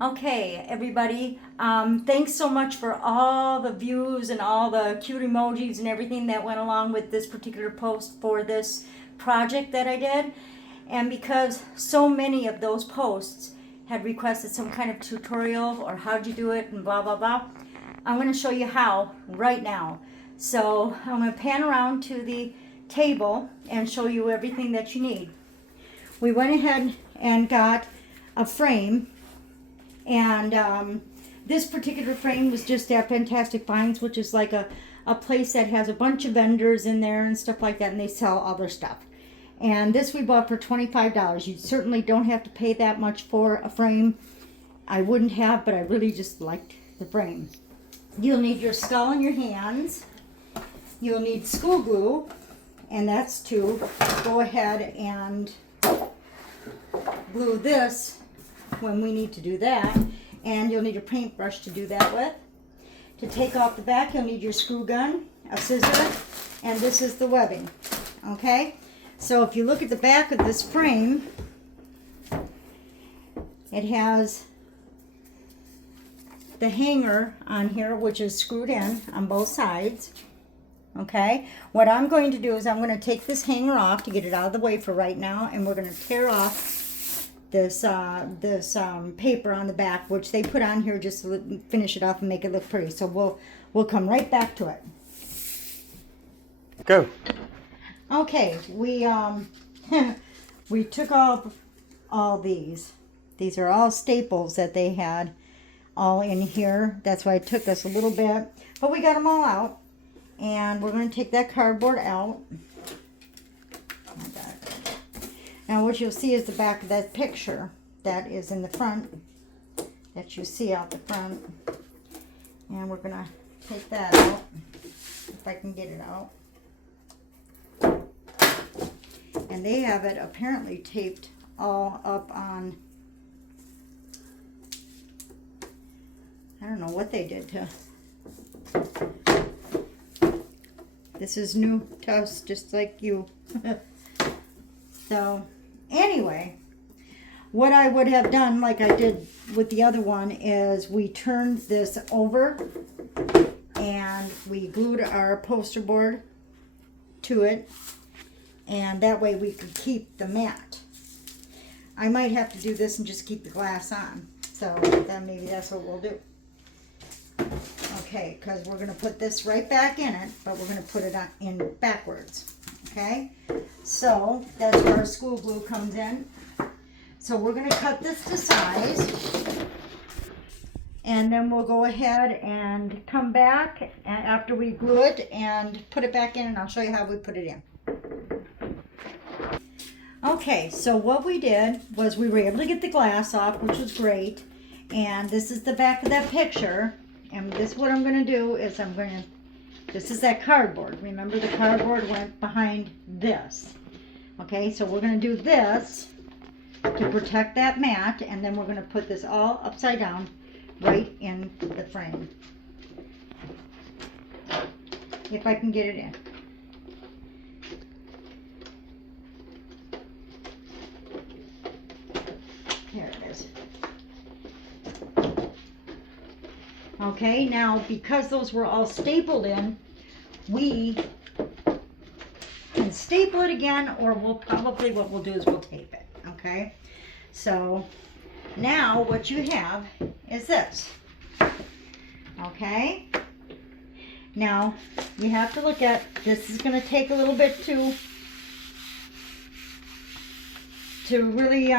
Okay, everybody, thanks so much for all the views and all the cute emojis and everything that went along with this particular post for this project that I did. And because so many of those posts had requested some kind of tutorial or how'd you do it and blah, blah, blah, I'm going to show you how right now. So I'm going to pan around to the table and show you everything that you need. We went ahead and got a frame. And this particular frame was just at Fantastic Finds, which is like a place that has a bunch of vendors in there and stuff like that, and they sell other stuff. And this we bought for $25. You certainly don't have to pay that much for a frame. I wouldn't have, but I really just liked the frame. You'll need your skull in your hands. You'll need school glue, and that's to go ahead and glue this when we need to do that. And you'll need a paintbrush to do that with. To take off the back, you'll need your screw gun, a scissor, and this is the webbing. Okay? So if you look at the back of this frame, it has the hanger on here, which is screwed in on both sides. Okay? What I'm going to do is I'm going to take this hanger off to get it out of the way for right now, and we're going to tear off this paper on the back, which they put on here just to finish it off and make it look pretty. So we'll come right back to it. Go. Okay, we we took off all these. These are all staples that they had all in here. That's why it took us a little bit, but we got them all out. And we're going to take that cardboard out. Now what you'll see is the back of that picture that is in the front, that you see out the front. And we're going to take that out, if I can get it out. And they have it apparently taped all up on, I don't know what they did to. This is new to us, just like you. So, anyway, what I would have done, like I did with the other one, is we turned this over and we glued our poster board to it, and that way we could keep the mat. I might have to do this and just keep the glass on, so then maybe that's what we'll do. Okay, because we're going to put this right back in it, but we're going to put it in backwards. Okay, so that's where our school glue comes in. So we're going to cut this to size, and then we'll go ahead and come back after we glue it and put it back in, and I'll show you how we put it in. Okay, so what we did was we were able to get the glass off, which was great, and this is the back of that picture. And this, what I'm going to do is this is that cardboard. Remember, the cardboard went behind this. Okay, so we're going to do this to protect that mat, and then we're going to put this all upside down right in the frame. If I can get it in. There it is. Okay, now because those were all stapled in, we can staple it again, or what we'll do is we'll tape it. Okay, so now what you have is this. Okay, now you have to look at this. Is going to take a little bit to really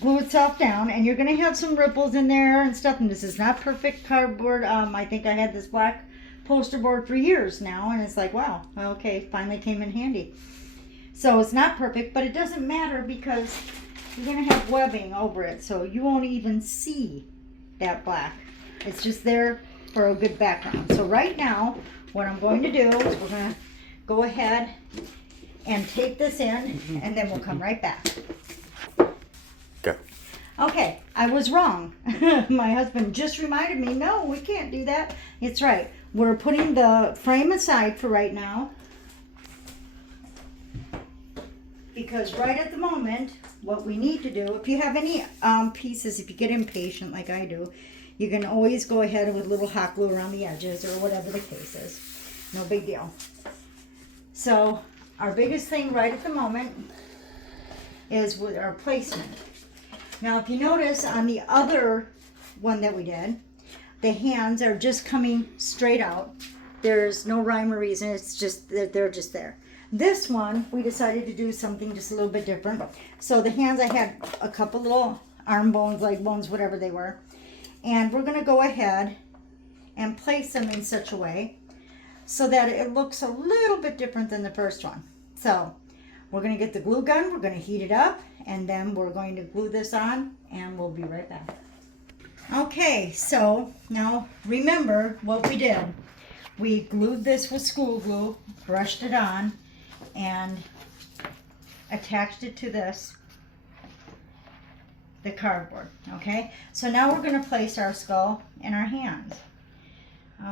glue itself down, and you're going to have some ripples in there and stuff, and this is not perfect cardboard. I think I had this black poster board for years now, and it's like, wow, okay, finally came in handy. So it's not perfect, but it doesn't matter because you're going to have webbing over it, so you won't even see that black. It's just there for a good background. So right now, what I'm going to do is we're going to go ahead and tape this in, and then we'll come right back. Go. Okay, I was wrong. My husband just reminded me, no, we can't do that. It's right. We're putting the frame aside for right now. because right at the moment, what we need to do, if you have any pieces, if you get impatient like I do, you can always go ahead with a little hot glue around the edges or whatever the case is. No big deal. So our biggest thing right at the moment is with our placement. Now if you notice on the other one that we did, the hands are just coming straight out. There's no rhyme or reason, it's just that they're just there. This one, we decided to do something just a little bit different. So the hands, I had a couple little arm bones, leg bones, whatever they were. And we're gonna go ahead and place them in such a way so that it looks a little bit different than the first one. So we're gonna get the glue gun, we're gonna heat it up, and then we're going to glue this on, and we'll be right back. Okay, so now remember what we did. We glued this with school glue, brushed it on, and attached it to the cardboard. Okay, so now we're going to place our skull in our hands.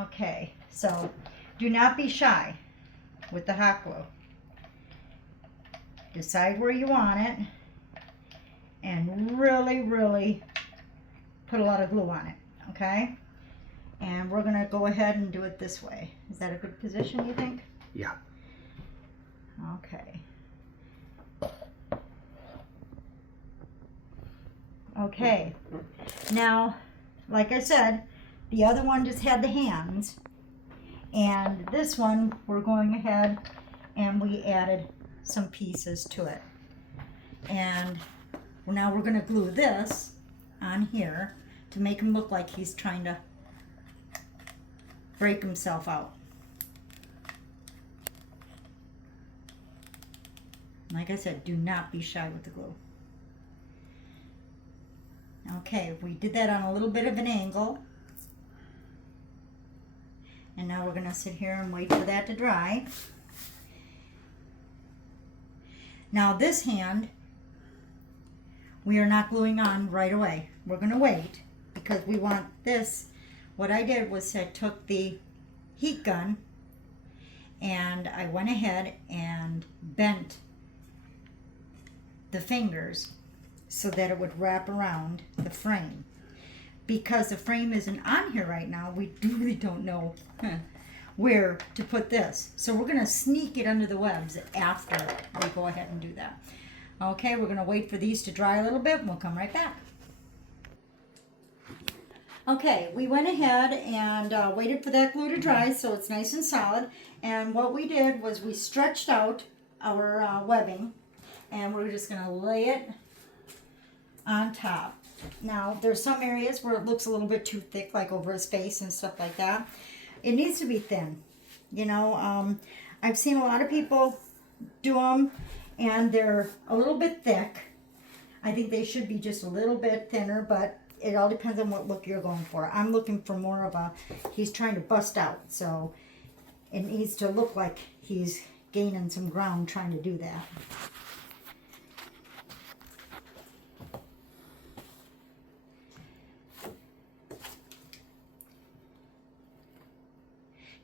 Okay, so do not be shy with the hot glue. Decide where you want it and really put a lot of glue on it. Okay, and we're going to go ahead and do it this way. Is that a good position, you think? Yeah. Okay. Okay. Now, like I said, the other one just had the hands. And this one, we're going ahead and we added some pieces to it. And now we're going to glue this on here to make him look like he's trying to break himself out. Like I said, do not be shy with the glue. Okay, we did that on a little bit of an angle. And now we're going to sit here and wait for that to dry. Now this hand, we are not gluing on right away. We're going to wait because we want this. What I did was I took the heat gun and I went ahead and bent the fingers so that it would wrap around the frame. Because the frame isn't on here right now, we really don't know where to put this. So we're going to sneak it under the webs after we go ahead and do that. Okay, we're going to wait for these to dry a little bit and we'll come right back. Okay, we went ahead and waited for that glue to dry so it's nice and solid. And what we did was we stretched out our webbing and we're just going to lay it on top. Now, there's some areas where it looks a little bit too thick, like over his face and stuff like that. It needs to be thin. You know, I've seen a lot of people do them, and they're a little bit thick. I think they should be just a little bit thinner, but it all depends on what look you're going for. I'm looking for more of a, he's trying to bust out, so it needs to look like he's gaining some ground trying to do that.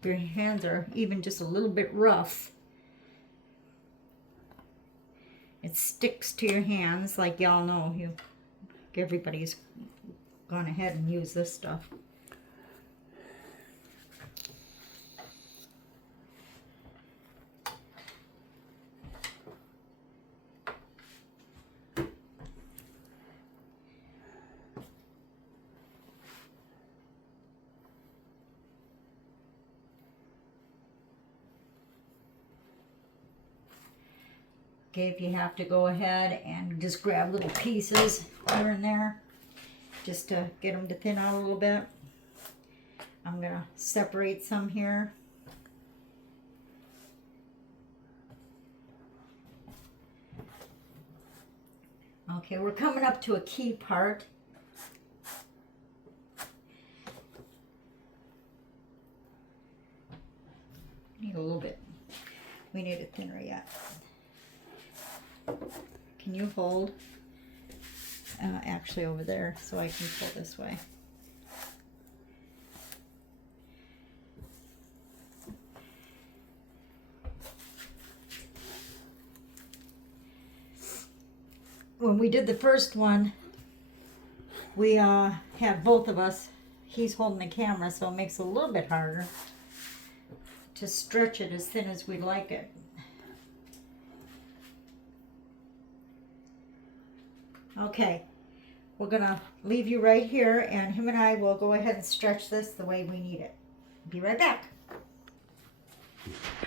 Your hands are even just a little bit rough, it sticks to your hands. Like y'all know, everybody's gone ahead and used this stuff. Okay, if you have to go ahead and just grab little pieces here and there just to get them to thin out a little bit. I'm going to separate some here. Okay, we're coming up to a key part. Need a little bit. We need it thinner yet. Can you hold actually over there so I can pull this way? when we did the first one, we had both of us. He's holding the camera, so it makes it a little bit harder to stretch it as thin as we'd like it. Okay, we're gonna leave you right here, and him and I will go ahead and stretch this the way we need it. Be right back.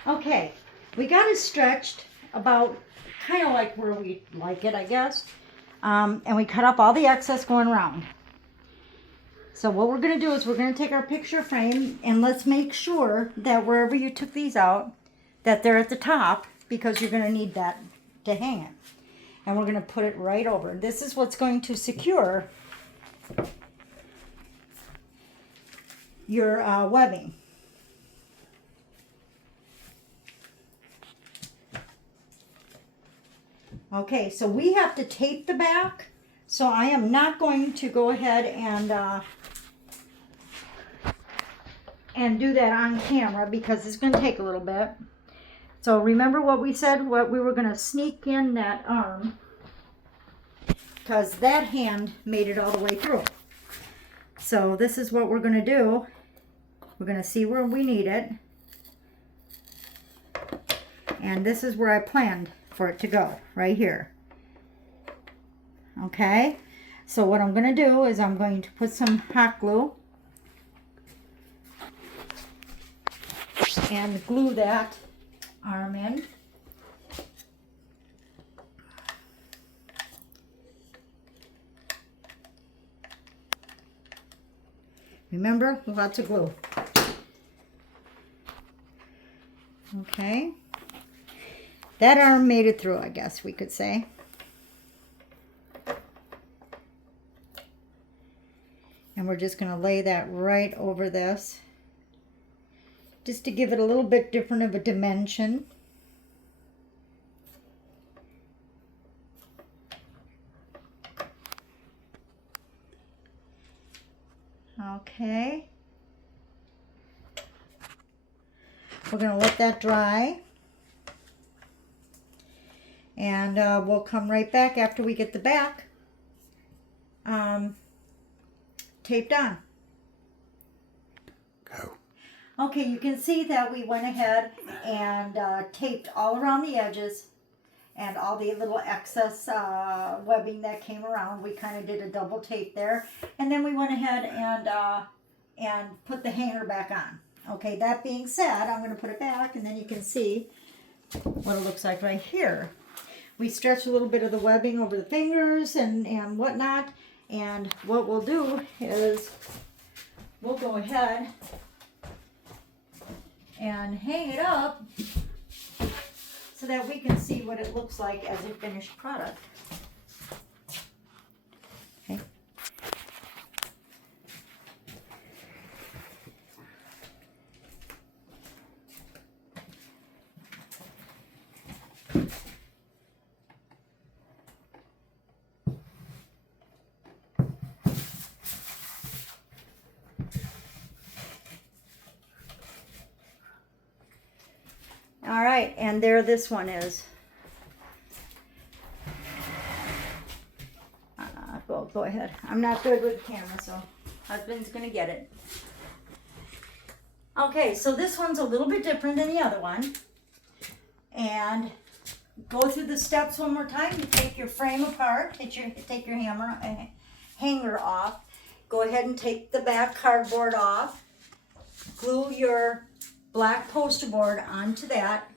Okay, we got it stretched about kind of like where we like it, I guess. And we cut up all the excess going around. So what we're going to do is we're going to take our picture frame, and let's make sure that wherever you took these out, that they're at the top, because you're going to need that to hang it. And we're going to put it right over. This is what's going to secure your webbing. Okay, so we have to tape the back. So I am not going to go ahead and do that on camera because it's going to take a little bit. So remember what we said, what we were going to sneak in that arm, because that hand made it all the way through. So this is what we're going to do. We're going to see where we need it. And this is where I planned for it to go, right here. Okay, so what I'm going to do is I'm going to put some hot glue and glue that arm in. Remember, lots of glue. Okay. That arm made it through, I guess we could say. And we're just going to lay that right over this, just to give it a little bit different of a dimension. Okay. We're going to let that dry. And we'll come right back after we get the back taped on. Go. Okay, you can see that we went ahead and taped all around the edges and all the little excess webbing that came around. We kind of did a double tape there. And then we went ahead and put the hanger back on. Okay, that being said, I'm going to put it back, and then you can see what it looks like right here. We stretch a little bit of the webbing over the fingers and whatnot. And what we'll do is we'll go ahead and hang it up so that we can see what it looks like as a finished product. Okay. All right, and there this one is. Go ahead. I'm not good with the camera, so husband's gonna get it. Okay, so this one's a little bit different than the other one. And go through the steps one more time. You take your frame apart, take your hanger off. Go ahead and take the back cardboard off. Glue your black poster board onto that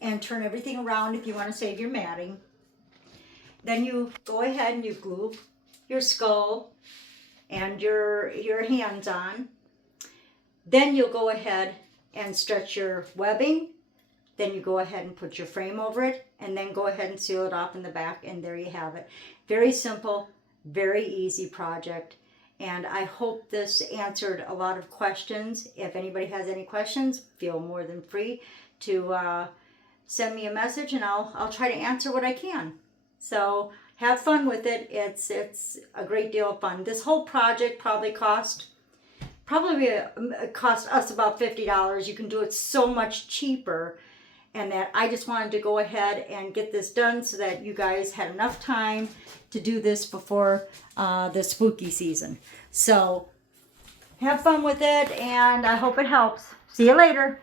and turn everything around if you want to save your matting. Then you go ahead and you glue your skull and your hands on. Then you'll go ahead and stretch your webbing. Then you go ahead and put your frame over it, and then go ahead and seal it off in the back, and there you have it. Very simple, very easy project. And I hope this answered a lot of questions. If anybody has any questions, feel more than free to send me a message, and I'll try to answer what I can. So have fun with it. It's a great deal of fun. This whole project probably cost us about $50. You can do it so much cheaper and that I just wanted to go ahead and get this done so that you guys had enough time to do this before the spooky season. So have fun with it, and I hope it helps. See you later.